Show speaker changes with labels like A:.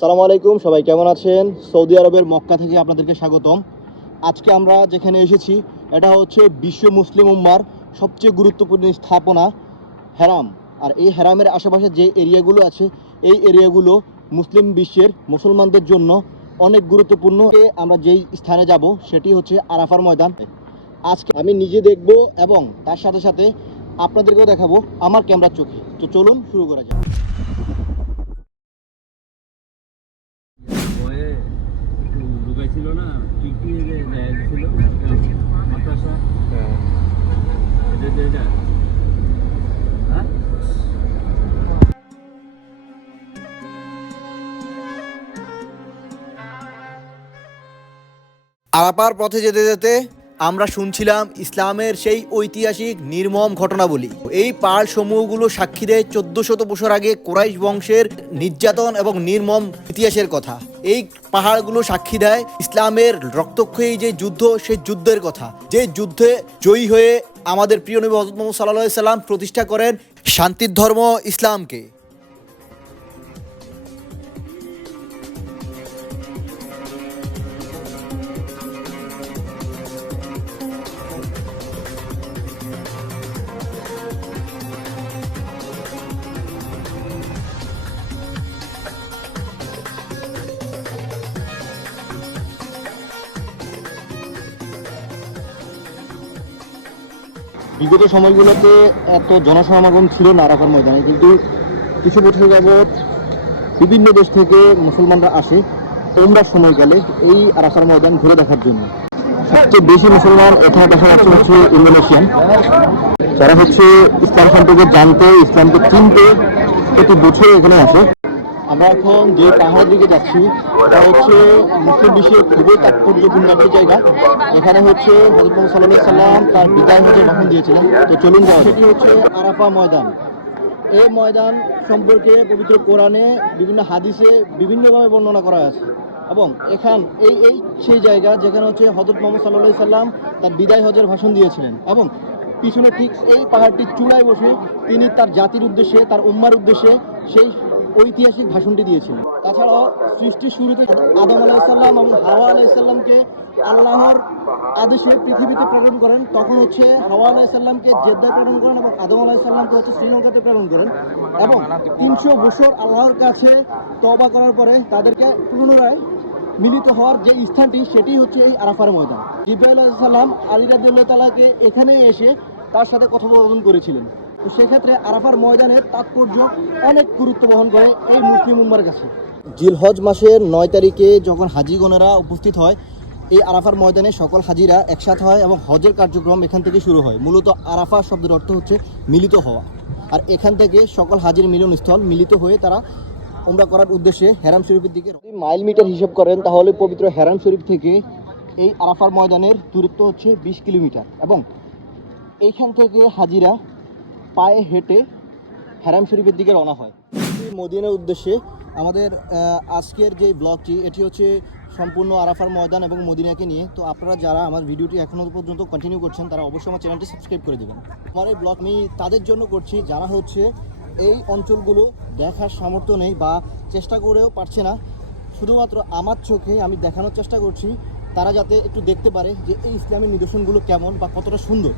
A: সালামু আলাইকুম, সবাই কেমন আছেন? সৌদি আরবের মক্কা থেকে আপনাদেরকে স্বাগতম। আজকে আমরা যেখানে এসেছি, এটা হচ্ছে বিশ্ব মুসলিম উম্মার সবচেয়ে গুরুত্বপূর্ণ স্থাপনা, হেরাম। আর এই হেরামের আশেপাশে যে এরিয়াগুলো আছে, এই এরিয়াগুলো মুসলিম বিশ্বের মুসলমানদের জন্য অনেক গুরুত্বপূর্ণ। আমরা যেই স্থানে যাব, সেটি হচ্ছে আরাফার ময়দান। আজকে আমি নিজে দেখব এবং তার সাথে সাথে আপনাদেরকেও দেখাবো আমার ক্যামেরার চোখে। তো চলুন শুরু করা যাক।
B: না ছিল এটা হ্যাঁ?
C: আরাপার পথে যেতে যেতে আমরা শুনছিলাম ইসলামের সেই ঐতিহাসিক নির্মম ঘটনাবলী। এই পাহাড় সমূহগুলো সাক্ষী দেয় চোদ্দ শত বছর আগে কোরাইশ বংশের নির্যাতন এবং নির্মম ইতিহাসের কথা। এই পাহাড়গুলো সাক্ষী দেয় ইসলামের রক্তক্ষয়ী যে যুদ্ধ সেই যুদ্ধের কথা। যে যুদ্ধে জয়ী হয়ে আমাদের প্রিয় নবী হজরত মোহাম্মদ সাল্লাহ সাল্লাম প্রতিষ্ঠা করেন শান্তির ধর্ম ইসলামকে।
A: বিগত সময়গুলোতে এত জনসমাগম ছিল না আরাফার ময়দানে, কিন্তু কিছু বছর যাবৎ বিভিন্ন দেশ থেকে মুসলমানরা আসে। তোমরা সময়কালে এই আরাফার ময়দান ঘুরে দেখার জন্য। সবচেয়ে বেশি মুসলমান এখানে দেখা যাচ্ছে হচ্ছে ইন্দোনেশিয়ান। যারা হচ্ছে ইসলাম সম্পর্কে জানতে, ইসলামকে চিনতে, প্রতি বছর এখানে আসে। আমরা এখন যে পাহাড়ের দিকে যাচ্ছি, এটা হচ্ছে মুসলিম বিশ্বের খুবই তাৎপর্যপূর্ণ একটি জায়গা। এখানে হচ্ছে হজরত সাল্লাহ সাল্লাম তার বিদায় হজে ভাষণ দিয়েছিলেন। তো চলুন যাওয়া সেটি হচ্ছে আরাফা ময়দান। এই ময়দান সম্পর্কে পবিত্র কোরআনে বিভিন্ন হাদিসে বিভিন্নভাবে বর্ণনা করা আছে। এবং এখান, এই এই সেই জায়গা যেখানে হচ্ছে হজরত মোহাম্মদ সাল্লাহ সাল্লাম তার বিদায় হজের ভাষণ দিয়েছিলেন। এবং পিছনে ঠিক এই পাহাড়টির চূড়ায় বসে তিনি তার জাতির উদ্দেশ্যে, তার উম্মার উদ্দেশ্যে সেই ঐতিহাসিক ভাষণটি দিয়েছিলেন। তাছাড়াও সৃষ্টির শুরুতে আদম আলাইসাল্লাম এবং হাওয়া আলাইসাল্লামকে আল্লাহর আদেশে পৃথিবীতে প্রেরণ করেন, তখন হচ্ছে হাওয়া আলাইসাল্লামকে জেদ্দায় প্রেরণ করেন এবং আদম আলাইসাল্লামকে হচ্ছে শ্রীলঙ্কাতে প্রেরণ করেন এবং তিনশো বছর আল্লাহর কাছে তবা করার পরে তাদেরকে পুনরায় মিলিত হওয়ার যে স্থানটি, সেটি হচ্ছে এই আরাফার ময়দান। ইব্রাহিম আলাইসাল্লাম আলী রাদিউল্লাহ তালাকে এখানে এসে তার সাথে কথোপকথন করেছিলেন। তো সেক্ষেত্রে আরাফার ময়দানের তাৎপর্য অনেক গুরুত্ব বহন করে এই মুসলিম উম্মার কাছে। জিলহজ মাসের নয় তারিখে যখন হাজিগণেরা উপস্থিত হয়, এই আরাফার ময়দানে সকল হাজিরা একসাথে হয় এবং হজের কার্যক্রম এখান থেকে শুরু হয়। মূলত আরাফা শব্দের অর্থ হচ্ছে মিলিত হওয়া। আর এখান থেকে সকল হাজির মিলনস্থল মিলিত হয়ে তারা ওমরা করার উদ্দেশ্যে হেরাম শরীফের দিকে মাইল মিটার হিসাব করেন, তাহলে পবিত্র হেরাম শরীফ থেকে এই আরাফার ময়দানের দূরত্ব হচ্ছে বিশ কিলোমিটার। এবং এইখান থেকে হাজিরা পায়ে হেঁটে হেরাম শরীফের দিকে রওনা হয়। মদিনার উদ্দেশ্যে আমাদের আজকের যে ব্লগটি এটি হচ্ছে সম্পূর্ণ আরাফার ময়দান এবং মদিনাকে নিয়ে। তো আপনারা যারা আমার ভিডিওটি এখনও পর্যন্ত কন্টিনিউ করছেন, তারা অবশ্যই আমার চ্যানেলটি সাবস্ক্রাইব করে দেবেন। আমার এই ব্লগ আমি তাদের জন্য করছি যারা হচ্ছে এই অঞ্চলগুলো দেখার সামর্থ্য নেই বা চেষ্টা করেও পারছে না। শুধুমাত্র আমার চোখে আমি দেখানোর চেষ্টা করছি, তারা যাতে একটু দেখতে পারে যে এই ইসলামের নিদর্শনগুলো কেমন বা কতটা সুন্দর।